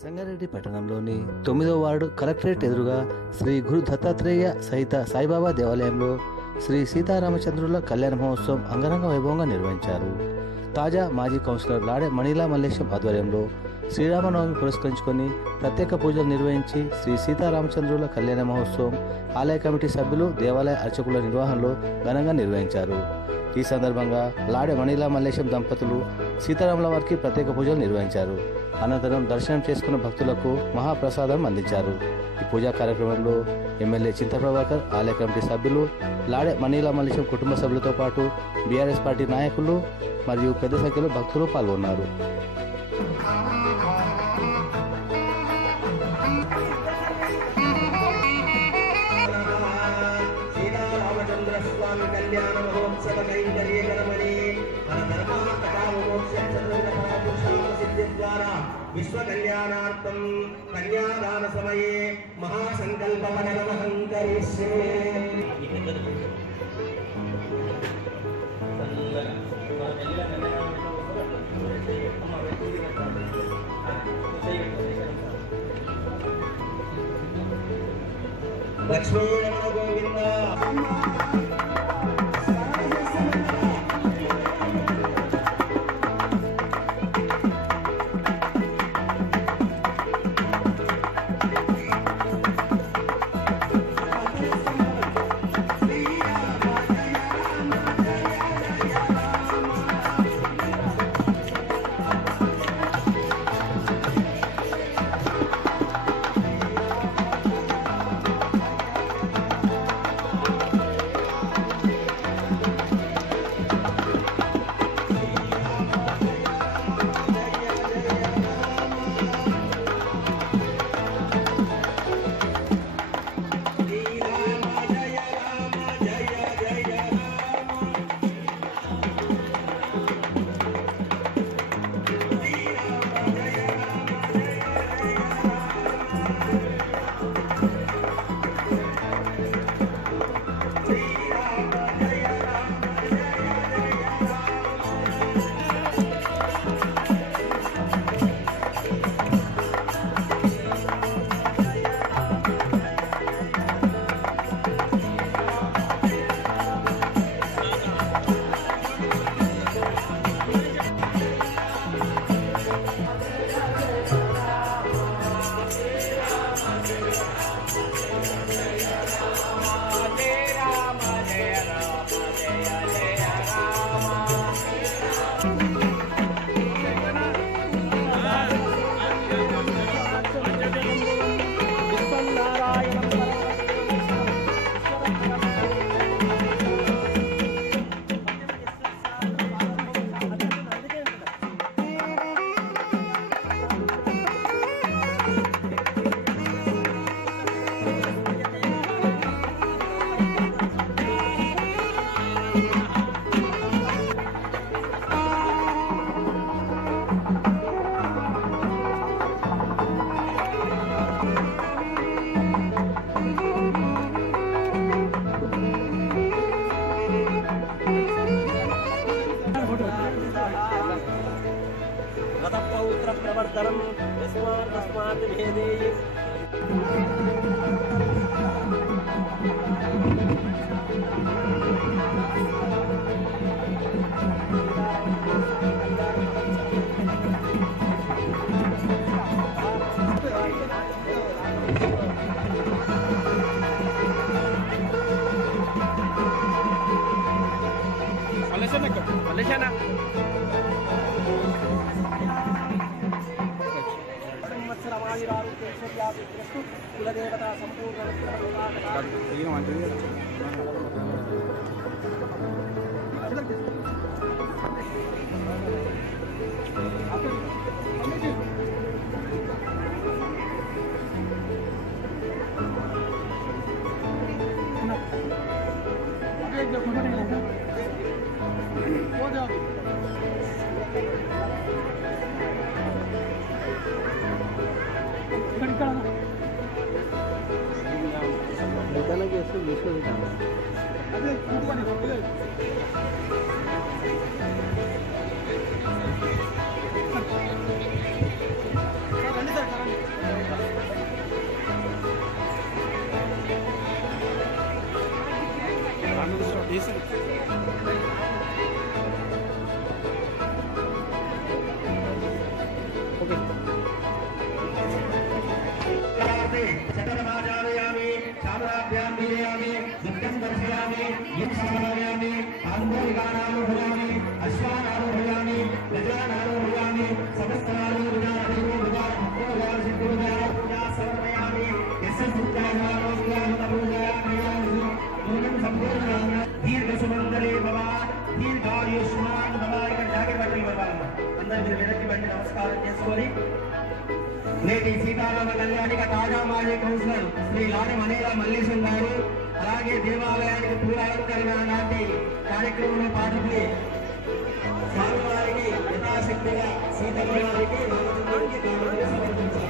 సంగారెడ్డి పట్టణంలోని 9వ ward collectorate ఎదురుగా శ్రీ గురు దత్తాత్రేయ సహిత సాయిబాబా దేవాలయంలో శ్రీ సీతారామచంద్రుల కళ్యాణ మహోత్సవం అంగరంగ వైభవంగా నిర్వహించారు. తాజా మాజీ కౌన్సిలర్ లాడే మణిలా మల్లేశం ఆధ్వర్యంలో శ్రీరామనవమి పురస్కరించుకొని ప్రత్యేక పూజలు నిర్వహించి శ్రీ సీతారామచంద్రుల కళ్యాణ మహోత్సవం ఆలయ కమిటీ సభ్యులు, దేవాలయ అర్చకుల నిర్వహణలో ఘనంగా నిర్వహించారు. ఈ సందర్భంగా లాడే మణిలా మల్లేశం దంపతులు సీతారాముల వారికి ప్రత్యేక పూజలు నిర్వహించారు. అనంతరం దర్శనం చేసుకున్న భక్తులకు మహాప్రసాదం అందించారు. ఈ పూజా కార్యక్రమంలో ఎమ్మెల్యే చింత ప్రభాకర్, ఆలయ కమిటీ సభ్యులు, లాడే మణిలా మల్లేశం కుటుంబ సభ్యులతో పాటు బీఆర్ఎస్ పార్టీ నాయకులు మరియు పెద్ద సంఖ్యలో భక్తులు పాల్గొన్నారు. కళ్యాణ మహోత్సవ కైంకర్యకరమణి మన ధర్మార్థకామోక్షేత్ర ద్వారా విశ్వ కళ్యాణార్థం కన్యాదాన సమయే మహాసంకల్పమహం కరిష్యే. లక్ష్మీ గోవింద. రథపౌత్ర ప్రవర్తనం తస్మాత్ భేదే. కులదేవత సంపూర్ణ రండి సార్. शतरमाचारयामि शामराभ्यां वीरयामि दुःखं दर्शयामि यं समादयामि आन्दोलिकानानुभवामि अश्वानानुभवामि गजानानुभवामि समस्तनानुभवामि समर्पयामि यस्य दीर्घसुमङ्गले भव दीर्घायुष्मान् भव ఇక్కడ జాకెట్ పట్టి ఇవ్వాలి అందరూ మీరు వెనక్కి వెళ్ళి నమస్కారం చేసుకొని నేటి సీతారామ కళ్యాణిక తాజా మాజీ కౌన్సిలర్ శ్రీ లాని మనీల మల్లేశం గారు అలాగే దేవాలయానికి పూలాలంకరణ లాంటి కార్యక్రమంలో పాల్గొని స్వామివారికి యథాశక్తిగా సీతమ్మ గారికి సమర్పించారు.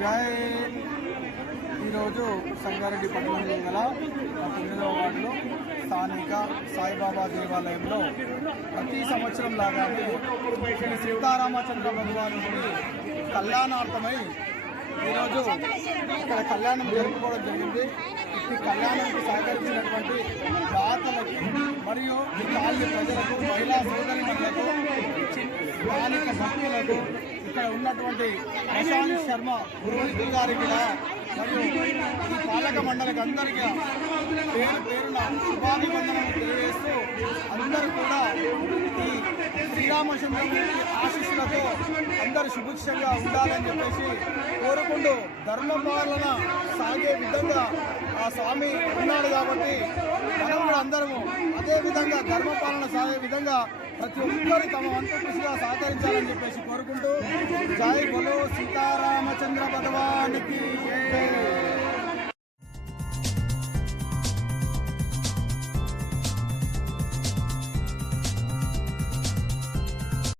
జై ఈరోజు సంగారెడ్డి పట్టణంలో గల 9వ వార్డులో స్థానిక సాయిబాబా దేవాలయంలో ప్రతి సంవత్సరం లాగానే శ్రీ సీతారామచంద్ర భగవానుడి కళ్యాణార్థమై ఈరోజు ఇక్కడ కళ్యాణం జరుపుకోవడం జరిగింది. ఈ కళ్యాణానికి సహకరించినటువంటి దాతలకు మరియు కాలనీ ప్రజలకు, మహిళా సోదరిమణులకు, స్థానిక భక్తులకు, ఇక్కడ ఉన్నటువంటి ప్రశాంత్ శర్మ పురోహితు గారికి మరియు ఈ పాలక మండలికి అందరికీ పేరు పేరున శుభాభివందనలు తెలియజేస్తూ అందరూ కూడా ఈ శ్రీరామచంద్రుడి ఆశీస్సులతో అందరూ సుభిక్షంగా ఉండాలని చెప్పేసి కోరుకుంటూ ధర్మపాలన సాగే విధంగా ఆ స్వామి ఉన్నాడు కాబట్టి మనం కూడా అందరము అదే విధంగా ధర్మపాలన సాగే విధంగా ప్రతి ఒక్కరు తమ వంతు కృషిగా సహకరించాలని చెప్పేసి కోరుకుంటూ జై బోలో సీతారామచంద్ర భగవానికి